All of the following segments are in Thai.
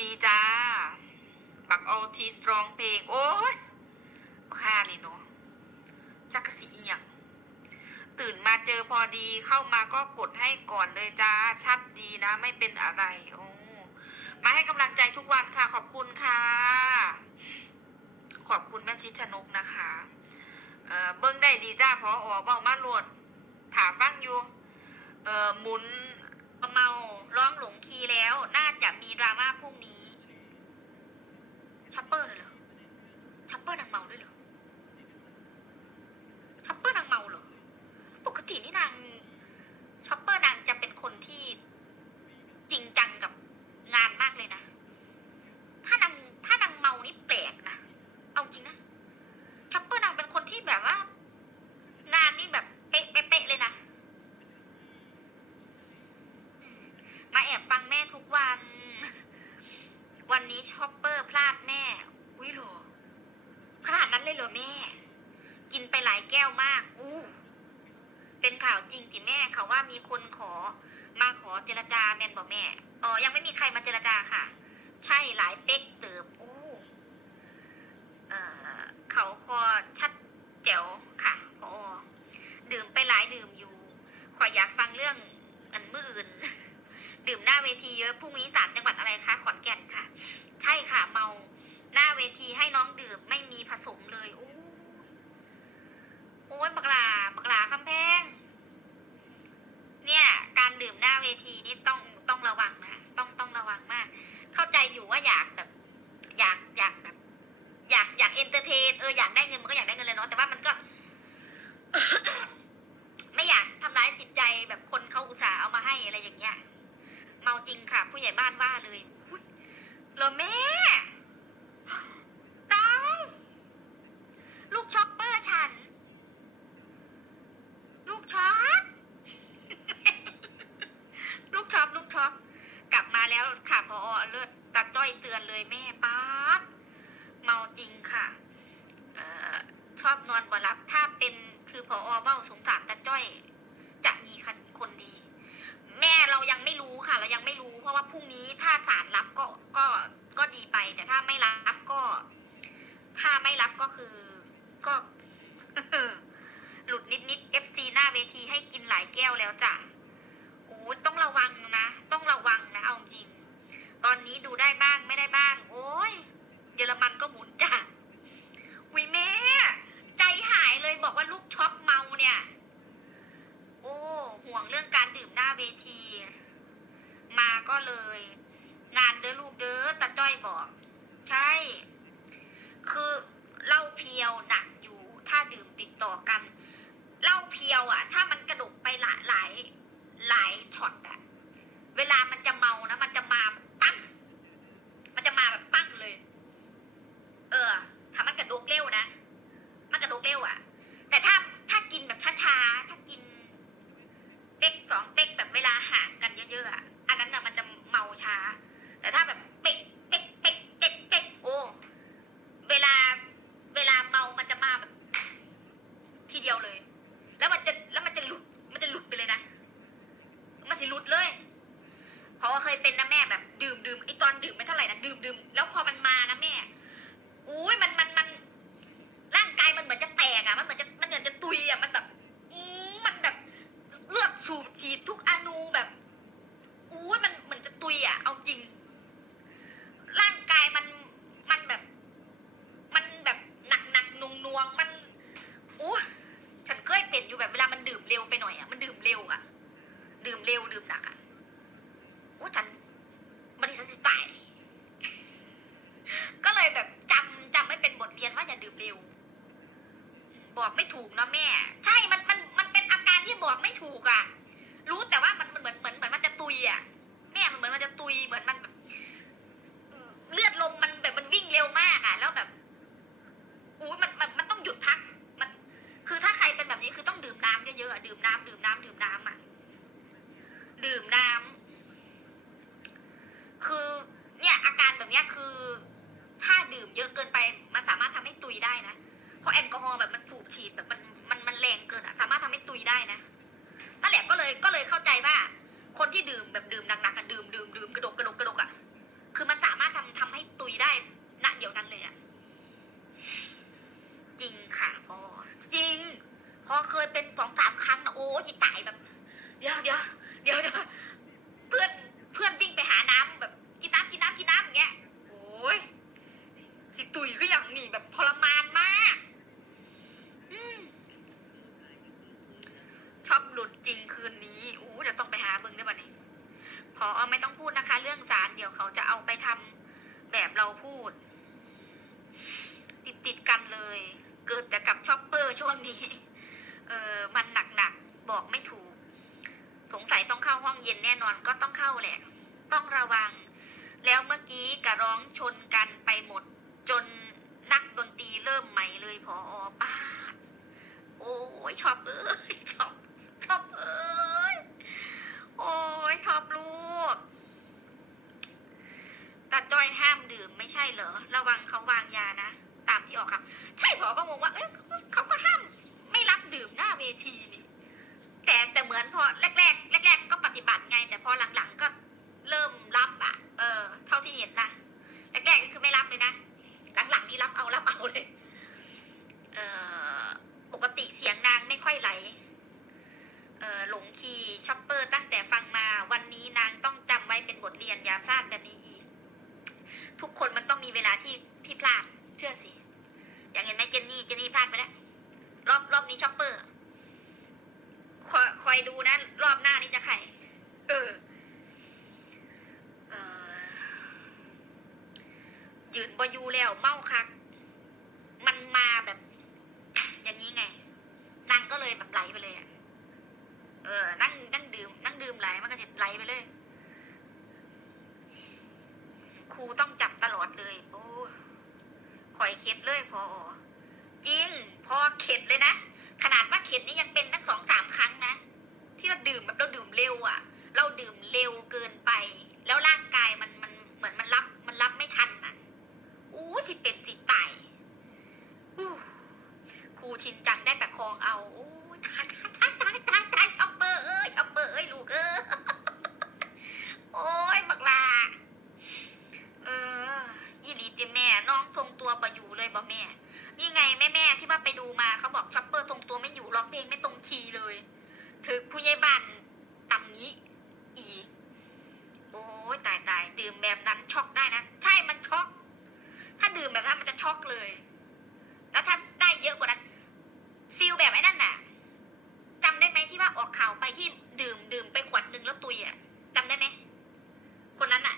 นี้จ้า บักเอทีสตรองเพลง โอ้ยค่านี่เนาะจักกะสีเอียงตื่นมาเจอพอดีเข้ามาก็กดให้ก่อนเลยจ้า ชัดดีนะ ไม่เป็นอะไร โอ้มาให้กำลังใจทุกวันค่ะ ขอบคุณค่ะ ขอบคุณแม่ชิดชนกนะคะเออเบิ้งได้ดีจ้าพออ๋อเบามาหลดถาฟังอยู่ เออหมุนเมา ร้องหลงคีย์แล้วน่าจะมีดราม่าพรุ่งนี้ชัปเปอร์เลยเหรอชัปเปอร์นางเมาด้วยเหรอชัปเปอร์นางเมาเหรอ ปกตินี่นางชัปเปอร์นางจะเป็นคนที่จริงจังกับงานมากเลยนะ ถ้านางถ้านางเมานี่แปลกนะ เอาจริงนะ ชัปเปอร์นางเป็นคนที่แบบว่า งานนี่แบบเป๊ะเป๊ะเป๊ะเลยนะอืมมาแอบฟังแม่ทุกวัน วันนี้ชอปเปอร์พลาดแม่อุ้ยเหรอขนาดนั้นเลยเหรอแม่ กินไปหลายแก้วมาก อู้เป็นข่าวจริงจิแม่เขาว่ามีคนขอ มาขอเจรจาแมน บอกแม่ อ๋อ ยังไม่มีใครมาเจรจาค่ะ ใช่หลายเป๊กเติบอู้เอ่อเขาคอชัดแจ๋วค่ะพอดื่มไปหลายดื่มอยู่ ขออยากฟังเรื่องอันมื่ออื่น ดื่มหน้าเวทีเยอะ พรุ่งนี้สามจังหวัดอะไรคะ ขอนแก่นค่ะ ใช่ค่ะ เมาหน้าเวทีให้น้องดื่มไม่มีผสมเลยโอ้โอ้ยบักหลาบักหลาคำแพงเนี่ย การดื่มหน้าเวทีนี่ต้อง ต้องระวังนะต้องต้องระวังมาก เข้าใจอยู่ว่าอยากแบบ อยากอยากแบบ อยากอยากเอนเตอร์เทนเอออยากได้เงินมันก็อยากได้เงินเลยเนาะแต่ว่ามันก็ ไม่อยากทำร้ายจิตใจแบบคนเขาอุตส่าห์เอามาให้อะไรอย่างเงี้ย เมาจริงค่ะ ผู้ใหญ่บ้านว่าเลยอุ๊ยเหรอแม่น้องลูกช็อปเปอร์ฉัน ลูกช็อป ลูกช็อปลูกช็อปกลับมาแล้วค่ะพอเลิศตัดจ้อยเตือนเลยแม่ป๊าด เมาจริงค่ะ เออชอบนอนบ่หลับ ถ้าเป็นคือพอเบ้าสงสารตาจ้อย จะมีคนคนดี แม่เรายังไม่รู้ค่ะ เรายังไม่รู้ เพราะว่าพรุ่งนี้ถ้าศาลรับก็ก็ก็ดีไป แต่ถ้าไม่รับก็ ถ้าไม่รับก็คือก็ หลุดนิดนิดเอฟซีหน้าเวทีให้กินหลายแก้วแล้วจ้ะโอ้ยต้องระวังนะ ต้องระวังนะเอาจริง ตอนนี้ดูได้บ้างไม่ได้บ้าง โอ้ย เยอรมันก็หมุนจ้ะวิแม่ ใจหายเลยบอกว่าลูกช็อปเมาเนี่ย โอ้ ห่วงเรื่องการดื่มหน้าเวที มาก็เลย งานเด้อลูกเด้อตาจ้อยบอก ใช่ คือเหล้าเพียวหนักอยู่ ถ้าดื่มติดต่อกันเหล้าเพียวอะ ถ้ามันกระดกไปหลายหลายหลายช็อตอะ เวลามันจะเมานะ มันจะมาปั้ง มันจะมาแบบปั้งเลย เออ ถ้ามันกระดกเร็วนะ มันกระดกเร็วอะ่ะ แต่ถ้าถ้ากินแบบช้าๆ ถ้ากินเป๊กสองเป๊กแบบเวลาห่างกันเยอะๆอะอันนั้นน่ะมันจะเมาช้า แต่ถ้าแบบเป๊กเป๊กเป๊กเป๊กเป๊กโอ้ เวลาเวลาเมามันจะมาแบบ ทีเดียวเลย แล้วมันจะแล้วมันจะหลุด มันจะหลุดไปเลยนะ มันสิหลุ ดเลย เพราะว่าเคยเป็นนะแม่แบบ ดื่มดื่มไอตอนดื่มไม่เท่าไหร่นะดื่มดื่มแล้วพอมันมานะแม่อุ้ยมันมันมันร่างกายมันเหมือนจะแตกอะมันเหมือนจะมันเหมือนจะตุยอะมันแบบอืมมันแบบเลือดสูบฉีดทุกอนูแบบอุ้ยมันเหมือนจะตุยอะเอาจริง ร่างกายมันแบบ มันแบบหนักหนักนวงนวงมันอู้ฉันเคยเป็นอยู่แบบเวลามันดื่มเร็วไปหน่อยอะมันดื่มเร็วอะดื่มเร็วดื่มหนักอะ โอ้ฉันบริษัทสิตาย ก็เลยแบบจำจำไม่เป็น บทเรียนว่าอย่าดื่มเร็ว บอกไม่ถูกนะแม่ ใช่มันมันมันเป็นอาการที่บอกไม่ถูกอะ่ะ รู้แต่ว่ามันมันเหมือนเหมือนเหมือนมันจะตุยอะ่ะ แม่มันเหมือนมันจะตุยเหมือนมันแบบเลือดลมมันแบบมันวิ่งเร็วมากอะ่ะ แล้วแบบอุ้ยมันมันมันต้องหยุดพัก มัน คือถ้าใครเป็นแบบนี้คือต้องดื่มน้ำเยอะๆดื่มน้ำดื่มน้ำดื่มน้ำอะ ดื่มน้ำคือเนี่ยอาการแบบเนี้ยคือ ถ้าดื่มเยอะเกินไปมันสามารถทำให้ตุยได้นะ เพราะแอลกอฮอล์แบบมันถูกฉีดแบบมันมันมันแรงเกินอะสามารถทำให้ตุยได้นะนั่นแหละก็เลยก็เลยเข้าใจว่า คนที่ดื่มแบบดื่มหนักๆอะดื่มดื่มดื่มกระดกกระดกกระดกอะคือมันสามารถทำทำให้ตุยได้ณเดี๋ยวนั้นเลยอะจริงค่ะพ่อจริง พอเคยเป็นสองสามครั้งนะโอ้จิตายแบบ ก็ต้องเข้าแหละ ต้องระวัง แล้วเมื่อกี้กระร้องชนกันไปหมด จนนักดนตรีเริ่มใหม่เลยพอป้าดโอ้ยชอบเอ้ยชอบชอบเอ้ยโอ้ยชอบลูกตาจ้อยห้ามดื่มไม่ใช่เหรอ ระวังเขาวางยานะ ตามที่ออกครับ ใช่พอก็งงว่า เอ้ยเขาก็ห้าม ไม่รับดื่มหน้าเวทีนี่ แต่แต่ เหมือนพอแรกแรกแรกแรกก็ปฏิบัติไง แต่พอหลังๆก็เริ่มรับอะเออ เท่าที่เห็นนะแรกแรกๆนี่คือไม่รับเลยนะหลังๆนี่รับเอารับเอาเลยเออปกติเสียงนางไม่ค่อยไหลเออหลงคีช็อปเปอร์ตั้งแต่ฟังมาวันนี้นางต้องจำไว้เป็นบทเรียนอย่าพลาดแบบนี้อีก ทุกคนมันต้องมีเวลาที่ที่พลาดเชื่อสิอย่างเห็นไหมเจนนี่เจนนี่พลาดไปแล้วรอบรอบนี้ช็อปเปอร์ คอยคอยดูนะ รอบหน้านี่จะใครเออเออยืนบอยูแล้วเมาคัก มันมาแบบ อย่างนี้ไงนางก็เลยแบบไหลไปเลยอะเออ นั่งนั่งดื่ม นั่งดื่มไหลมันก็จะไหลไปเลยครูต้องจับตลอดเลย โอ้คอยเข็ดเลยพอจริง พอเข็ดเลยนะ ขนาดว่าเข็ดนี่ยังเป็นตั้งสองสามครั้งนะ ที่เราดื่มแบบเราดื่มเร็วอะ่ะ เราดื่มเร็วเกินไป แล้วร่างกายมันมันเหมือนมันรับมันรับไม่ทันอะอู้สิเป็นสิตายอู้ครูชินจังได้แตะคองเอาอู้ท่ายตายตายตายตายตายช็อปเปอร์เอ้ยช็อปเปอร์เอ้ยลูกเอ้ยโอ้ยบักลา เออยี่หลีติแม่น้องทรงตัวบอยู่เลยบ่แม่ นี่ไงแม่แม่ๆที่ว่าไปดูมาเขาบอกช็อปเปอร์ทรงตัวไม่อยู่ร้องเพลงไม่ตรงคีย์เลยถึกผู้ใหญ่บ้านตำนี้อีก โอ้ยตายตายดื่มแบบนั้นช็อกได้นะ ใช่มันช็อก ถ้าดื่มแบบนั้นมันจะช็อกเลย แล้วถ้าได้เยอะกว่านั้นฟิลแบบไอ้นั่นน่ะจำได้ไหมที่ว่าออกข่าวไปที่ดื่มดื่มไปขวดหนึ่งแล้วตุยอะจำได้ไหมคนนั้นอะ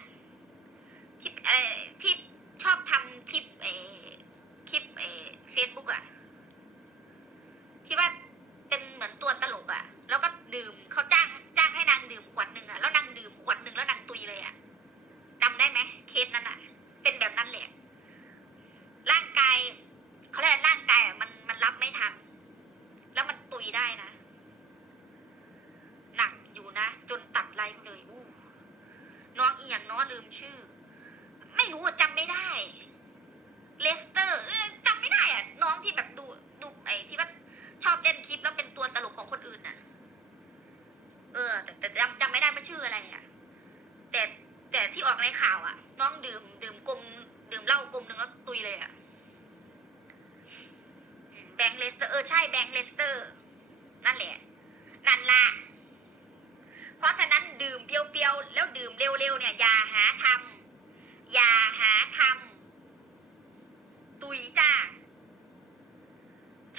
ที่เอ่อที่ชอบทำคลิปเออคลิปเอเฟซบุ๊กอะที่ว่าเป็นเหมือนตัวตลกอะแล้วก็ดื่มเขาจ้างจ้างให้นางดื่มขวดหนึ่งอะแล้วนางดื่มขวดหนึ่งแล้วนางตุยเลยอะจำได้ไหมเคสนั้นอะเป็นแบบนั้นแหละร่างกายเขาเรียกอะไรร่างกายอะมันมันรับไม่ทัน แล้วมันตุยได้นะ หนักอยู่นะ จนตัดไลฟ์เลยอู้น้องอีอย่างน้อลืมชื่อ ไม่รู้อะจำไม่ได้ เลสเตอร์เอ้ยจำไม่ได้อะน้องที่แบบดูดูไอ้ที่ว่าชอบเล่นคลิปแล้วเป็นตัวตลกของคนอื่นน่ะ เออ แต่แต่จำจำไม่ได้ว่าชื่ออะไรอะแต่แต่ที่ออกในข่าวอะน้องดื่ม ดื่มกลมดื่มเหล้ากลมหนึ่งแล้วตุยเลยอะอืมแบงค์เลสเตอร์เออใช่แบงค์เลสเตอร์ นั่นแหละ นั่นละเพราะฉะนั้นดื่มเปรี้ยวๆแล้วดื่มเร็วๆเนี่ยอย่าหาทำ อย่าหาทำตุยจ้า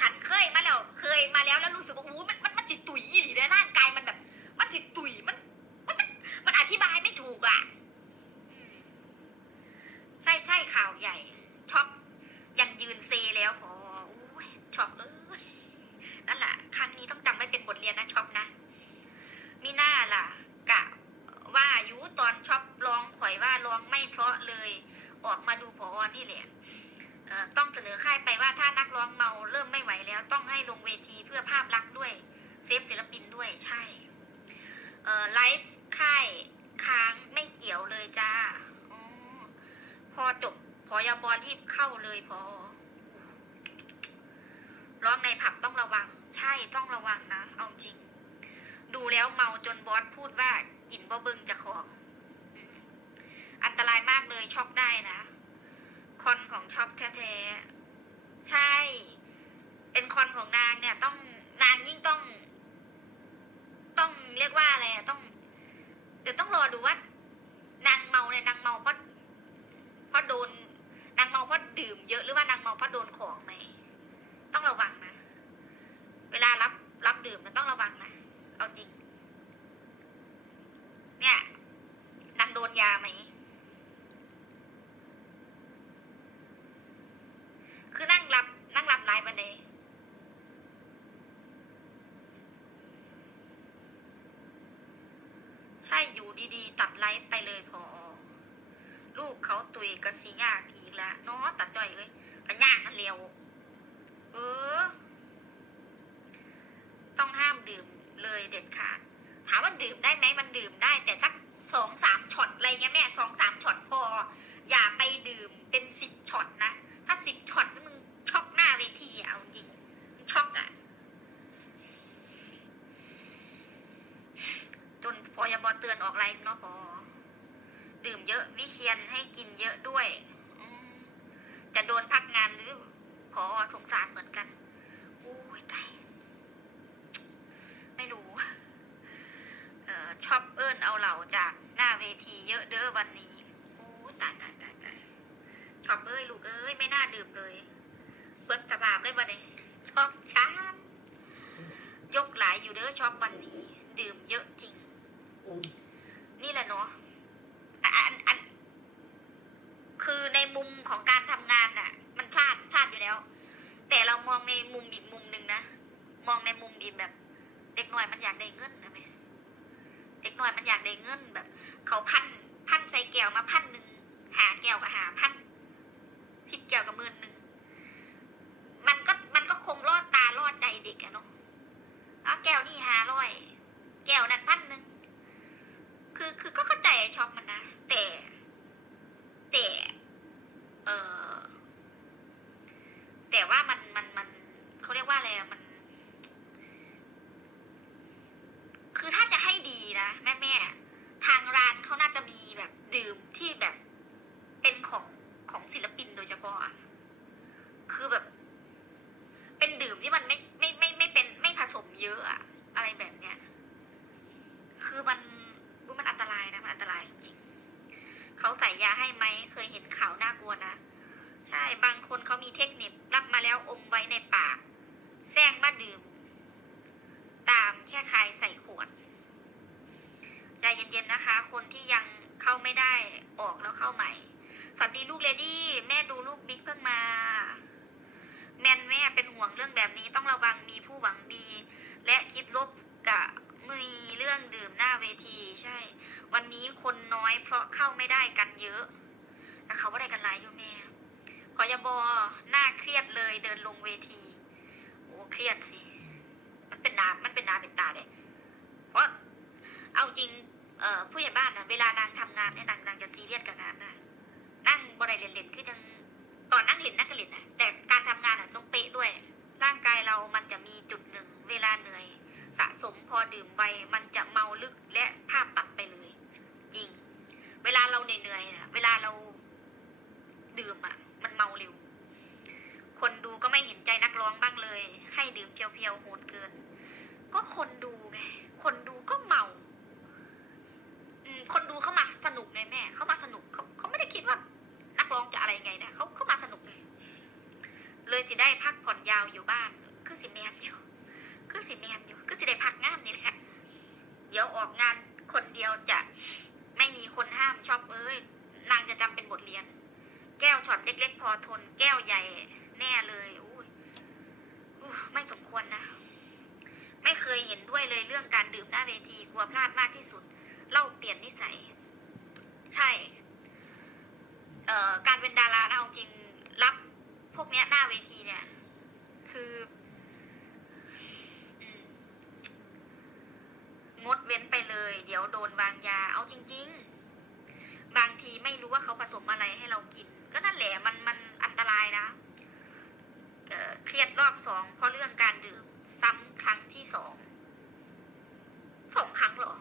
ฉันเคยมาแล้ว เคยมาแล้วแล้วรู้สึกว่าอู้มันมันมันสิตุยอีหลีในร่างกายมันแบบ มันสิตุยมันมันมันมันอธิบายไม่ถูกอะอืมใช่ใช่ ข่าวใหญ่ช็อปยังยืนเซแล้วพออุ้ยช็อปเอ้ยนั่นแหละครั้งนี้ต้องจำไว้เป็นบทเรียนนะช็อปนะมีหน้าล่ะ กะว่าอยุตอนช็อปร้องข่อยว่าร้องไม่เพราะเลย ออกมาดูพออนี่แหละเอ่อต้องเสนอค่ายไปว่าถ้านักร้องเมาเริ่มไม่ไหวแล้ว ต้องให้ลงเวทีเพื่อภาพลักษณ์ด้วย เซฟศิลปินด้วยใช่ไลฟ์ค่ายค้างไม่เกี่ยวเลยจ้าอพอจบ อยาบอรีบเข้าเลยพอร้องในผับต้องระวัง ใช่ต้องระวังนะ เอาจริง ดูแล้วเมาจนบอสพูดว่ากินบ่เบิงจะของอันตรายมากเลยช็อกได้นะคอนของช็อปแท้ๆใช่ เป็นคอนของนางเนี่ยต้องนางยิ่งต้อง ต้องเรียกว่าอะไรต้อง เดี๋ยวต้องรอดูว่า เพราะโดนของไหมต้องระวังนะ เวลารับรับดื่มมันต้องระวังนะ เอาจริง เนี่ยนางโดนยาไหม คือนั่งรับนั่งรับไลฟ์วันนี้ใช่อยู่ดีๆ ตัดไลฟ์ไปเลยพอ ลูกเขาตุยกระสียากอีกแล้วเนาะตัดจ่อยเลย กระยากมันเร็ว เออ ต้องห้ามดื่มเลยเด็ดขาด ถามว่าดื่มได้ไหมมันดื่มได้ แต่สักสองสามช็อตอะไรเงี้ยแม่สองสามช็อตพอ อย่าไปดื่มเป็นสิบช็อตนะ ถ้าสิบช็อตนึงช็อกหน้าเวทีเอาจริงมึงช็อกอะจนพอยาบอเตือนออกไลฟ์เนาะพอดื่มเยอะวิเชียนให้กินเยอะด้วย จะโดนพักงานหรือพอสงสารเหมือนกันโอ้ยตายไม่รู้เอ่อชอบเอิ้นเอาเหล่าจากหน้าเวทีเยอะเด้อวันนี้โอ้ตายตายตายตายชอบเอ้ยลูกเอ้ยไม่น่าดื่มเลยเบิดสบาบเลยวันนี้ชอบช้ายกหลายอยู่เด้อชอบวันนี้ ดื่มเยอะจริง นี่แหละเนาะอะอันอัน คือในมุมของการทำงานน่ะ มันพลาดพลาดอยู่แล้ว แต่เรามองในมุมอีกมุมหนึ่งนะ ม องในมุมอีกแบบ เด็กหน่อยมันอยากได้เงินนะแม่เด็กหน่อยมันอยากได้เงินแบบ เขาพันพันใส่แก้วมาพันหนึ่งหาแก้วกับหาพันสิบแก้วกับหมื่นหนึ่งมันก็มันก็คงรอดตารอดใจเด็กอะเนาะเอาแก้วนี่หาร้อยแก้วนั้นพันหนึ่งคือคือก็เข้าใจช็อปมันนะแต่แต่ เออแต่ว่ามันมันมันเขาเรียกว่าอะไรอะมัน คือถ้าจะให้ดีนะแม่แม่ๆทางร้านเขาน่าจะมีแบบดื่มที่แบบเป็นของของศิลปินโดยเฉพาะอะคือแบบ เป็นดื่มที่มันไม่ไม่ไม่ไม่เป็นไม่ผสมเยอะอะอะไรแบบเนี้ย คือมันอุ๊ยมันอันตรายนะมันอันตรายจริงๆเขาใส่ยาให้ไหมเคยเห็นข่าวน่ากลัวนะ ใช่บางคนเขามีเทคนิครับมาแล้วอมไว้ในปากแซงมาดื่ม ตามแค่คายใส่ขวด ใจเย็นๆนะคะ คนที่ยังเข้าไม่ได้ออกแล้วเข้าใหม่สวัสดีลูกเลดี้แม่ดูลูกบิ๊กเพิ่งมา แมนแม่เป็นห่วงเรื่องแบบนี้ต้องระวังมีผู้หวังดี และคิดลบกับมีเรื่องดื่มหน้าเวทีใช่ วันนี้คนน้อยเพราะเข้าไม่ได้กันเยอะแต่เขาว่าได้กันหลายอยู่แม่ขอยบอหน้าเครียดเลยเดินลงเวที โอ้เครียดสิ มันเป็นน้ำมันเป็นน้ำเป็นตาเลยเพราะเอาจริง เอ่อผู้ใหญ่บ้านนะเวลานางทำงานเนี่ยนางนางจะซีเรียสกับงานนะนั่งบริเหรียญเล่นๆคือจังตอนนั่งเล่นนั่งก็เล่นนะแต่การทำงานอะต้องเป๊ะด้วย ร่างกายเรามันจะมีจุดหนึ่ง เวลาเหนื่อย สะสมพอดื่มไปมันจะเมาลึกและภาพตัดไปเลย จริง เวลาเราเหนื่อยๆนะเวลาเราดื่มอะ มันเมาเร็ว คนดูก็ไม่เห็นใจนักร้องบ้างเลย ให้ดื่มเพียวๆโหดเกิน ก็คนดูไง คนดูก็เมา อืม คนดูเข้ามาสนุกไงแม่ เข้ามาสนุกเขาเขาไม่ได้คิดว่า นักร้องจะอะไรไงนะเขาเข้ามาสนุกไง เลยจะได้พักผ่อนยาวอยู่บ้าน คือสิแมนอยู่ คือสิแมนอยู่ คือสิได้พักงานนี่แหละ เดี๋ยวออกงานคนเดียวจะไม่มีคนห้ามชอบเอ้ยนางจะจำเป็นบทเรียน แก้วช็อตเล็ก ๆ พอทน แก้วใหญ่แน่เลยอุ้ยอู้ไม่สมควรนะ ไม่เคยเห็นด้วยเลยเรื่องการดื่มหน้าเวทีกลัวพลาดมากที่สุดเล่าเปลี่ยนนิสัย ใช่เอ่อการเป็นดาราเอาจริงรับพวกเนี้ยหน้าเวทีเนี่ย คือม งดเว้นไปเลย เดี๋ยวโดนวางยาเอาจริง ๆ บางทีไม่รู้ว่าเขาผสมอะไรให้เรากิน ก็นั่นแหละมันมันอันตรายนะเเครียดรอบสองเพราะเรื่องการดื่มซ้ำครั้งที่สองสองครั้งหรอ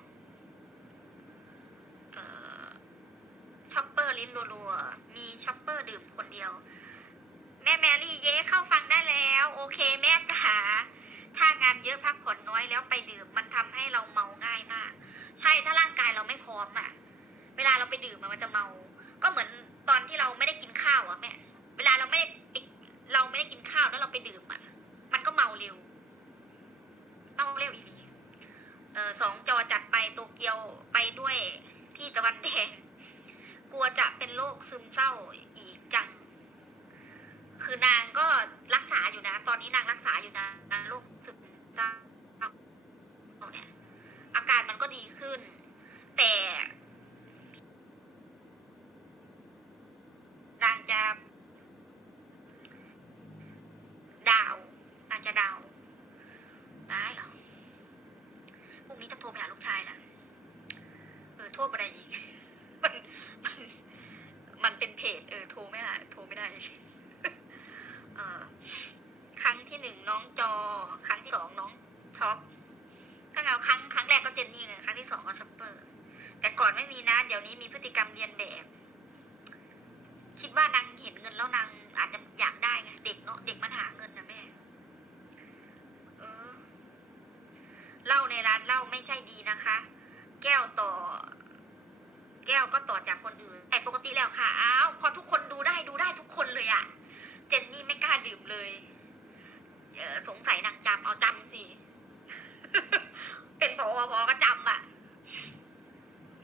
เอ่อช็อปเปอร์ลิ้นรัวๆมีช็อปเปอร์ดื่มคนเดียว แม่แมรี่เย้เข้าฟังได้แล้ว โอเคแม่จ๋าถ้างานเยอะพักผ่อนน้อยแล้วไปดื่มมันทำให้เราเมา อมอะเวลาเราไปดื่มมันจะเมา ก็เหมือนตอนที่เราไม่ได้กินข้าวอะแม่ เวลาเราไม่ได้เราไม่ได้กินข้าวแล้วเราไปดื่มอะมันก็เมาเร็ว เมาเร็วอีนีเออสองจอจัดไปโตเกียวไปด้วยที่ตะวันแดง กลัวจะเป็นโรคซึมเศร้าอีกจัง คือนางก็รักษาอยู่นะ ตอนนี้นางรักษาอยู่นะโรคซึมเศร้าเนี่ยอาการมันก็ดีขึ้น แต่นางจะ ดาว นางจะดาวได้เหรอพรุ่งนี้ต้องโทรไปหาลูกชายนะเออโทษอะไรอีก มันมันมันเป็นเพจเออโทรไม่หาโทรไม่ได้เออครั้งที่หนึ่งน้องจอ ครั้งที่สองน้องท็อปถ้าเราครั้งครั้งแรกก็เจนนี่เลยครั้งที่สองก็ช็อปเปอร์ แต่ก่อนไม่มีนะ เดี๋ยวนี้มีพฤติกรรมเรียนแบบ คิดว่านางเห็นเงินแล้วนางอาจจะอยากได้ไงเด็กเนาะเด็กมันหาเงินนะแม่เออเหล้าในร้านเหล้าไม่ใช่ดีนะคะ แก้วต่อ แก้วก็ต่อจากคนอื่น แต่ปกติแล้วค่ะอ้าวพอทุกคนดูได้ดูได้ทุกคนเลยอะเจนนี่ไม่กล้าดื่มเลย เออสงสัยนางจำเอาจำสิ เป็นพอพอก็จำอะ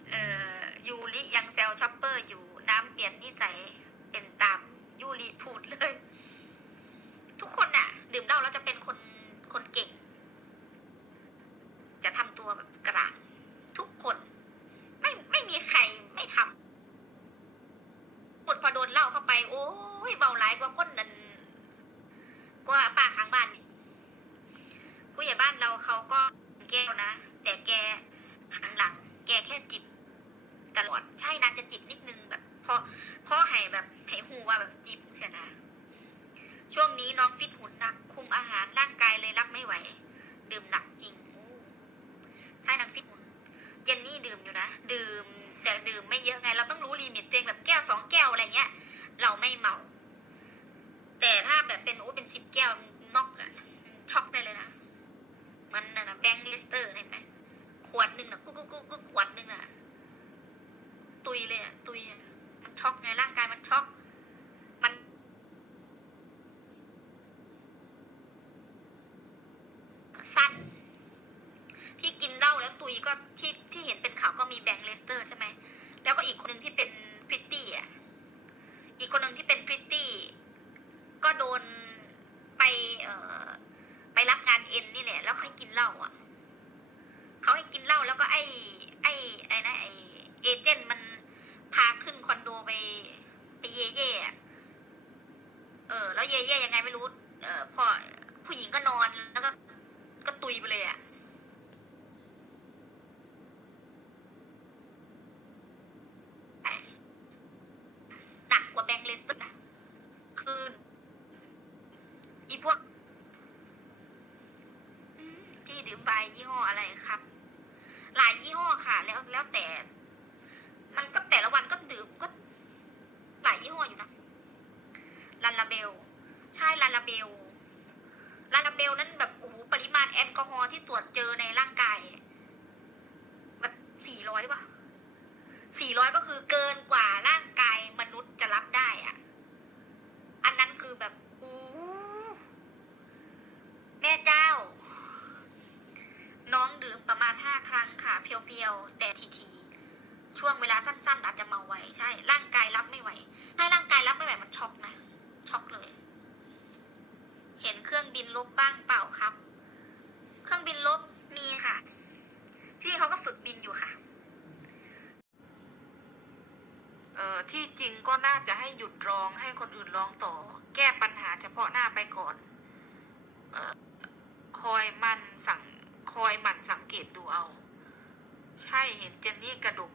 เออยูริยังแซลช็อปเปอร์อยู่ น้ำเปลี่ยนนิสัยเป็นตามยูริพูดเลย ทุกคนน่ะ ดื่มเหล้าแล้วจะเป็นคนคนเก่ง จะทำตัวแบบกระางทุกคน ไม่ไม่มีใครไม่ทำคนพอโดนเหล้าเข้าไป โอ้ยเบาหลายกว่าคนนั้นกว่าป้าข้างบ้านนี่ผู้ใหญ่บ้านเราเขาก็แก้วนะ แต่แกหันหลัง แกแค่จิบตลอดใช่นางจะจิบนิดนึงแบบพอพ่อให้ แบบให้หูว่าแบบจิบเสียนะช่วงนี้น้องฟิตหุ่นหนัก คุมอาหารร่างกายเลยรับไม่ไหว ดื่มหนักจริงใช่นางฟิตหุ่นเจนนี่ดื่มอยู่นะ ดื่มแต่ดื่มไม่เยอะไง เราต้องรู้ลิมิตตัวเองแบบแก้วสองแก้วอะไรเงี้ย เราไม่เมา แต่ถ้าแบบเป็นโอ้เป็นสิบแก้วนอกอะช็อกได้เลยนะ มันนะนะแบงค์เลสเตอร์เห็นไหมขวดหนึ่งนะกุ๊กกุ๊กกุ๊กขวดหนึ่งน่ะตุยเลยอะตุยอะ ช็อกไงร่างกายมันช็อกมัน สั้นที่กินเหล้าแล้วตุยก็ที่ที่เห็นเป็นข่าวก็มีแบงค์เลสเตอร์ใช่ไหมแล้วก็อีกคนหนึ่งที่เป็นพริตตี้อะอีกคนหนึ่งที่เป็นพริตตี้ก็โดนไปเอ่อไปรับงานเอ็นนี่แหละ แล้วเขาให้กินเหล้าอะ เขาให้กินเหล้าแล้วก็ไอ้ไอ้ไอ้นะไอ้เอเจนต์มันพาขึ้นคอนโดไปไปเย่เย่อะเออ แล้วเย่เย่ยังไงไม่รู้ เออพอผู้หญิงก็นอนแล้วก็ก็ตุยไปเลยอะ หนักกว่าแบงค์เลสเตอร์นะ คือ อีพวกอืม พี่ดื่มไวน์ยี่ห้ออะไรครับ หลายยี่ห้อค่ะ แล้วแล้วแต่ มันก็แต่ละวันก็ดื่มก็หลายยี่ห้ออยู่นะลาลาเบล ใช่ลาลาเบลลาลาเบลนั้นแบบโอ้โหปริมาณแอลกอฮอล์ที่ตรวจเจอในร่างกายแบบสี่ร้อยป่ะสี่ร้อยก็คือเกินกว่าร่างกายมนุษย์จะรับได้อะอันนั้นคือแบบโอ้แม่เจ้า ประมาณห้าครั้งค่ะ เพียวๆ แต่ทีๆช่วงเวลาสั้น ๆ อาจจะเมาไวใช่ ร่างกายรับไม่ไหว ให้ร่างกายรับไม่ไหวมันช็อกนะช็อกเลย เห็นเครื่องบินลบบ้างเปล่าครับ เครื่องบินลบมีค่ะ ที่เขาก็ฝึกบินอยู่ค่ะเอ่อที่จริงก็น่าจะให้หยุดร้องให้คนอื่นร้องต่อ แก้ปัญหาเฉพาะหน้าไปก่อน เอ่อคอยมันสั่ง คอยหมั่นสังเกตดูเอา ใช่เห็นเจนนี่กระดก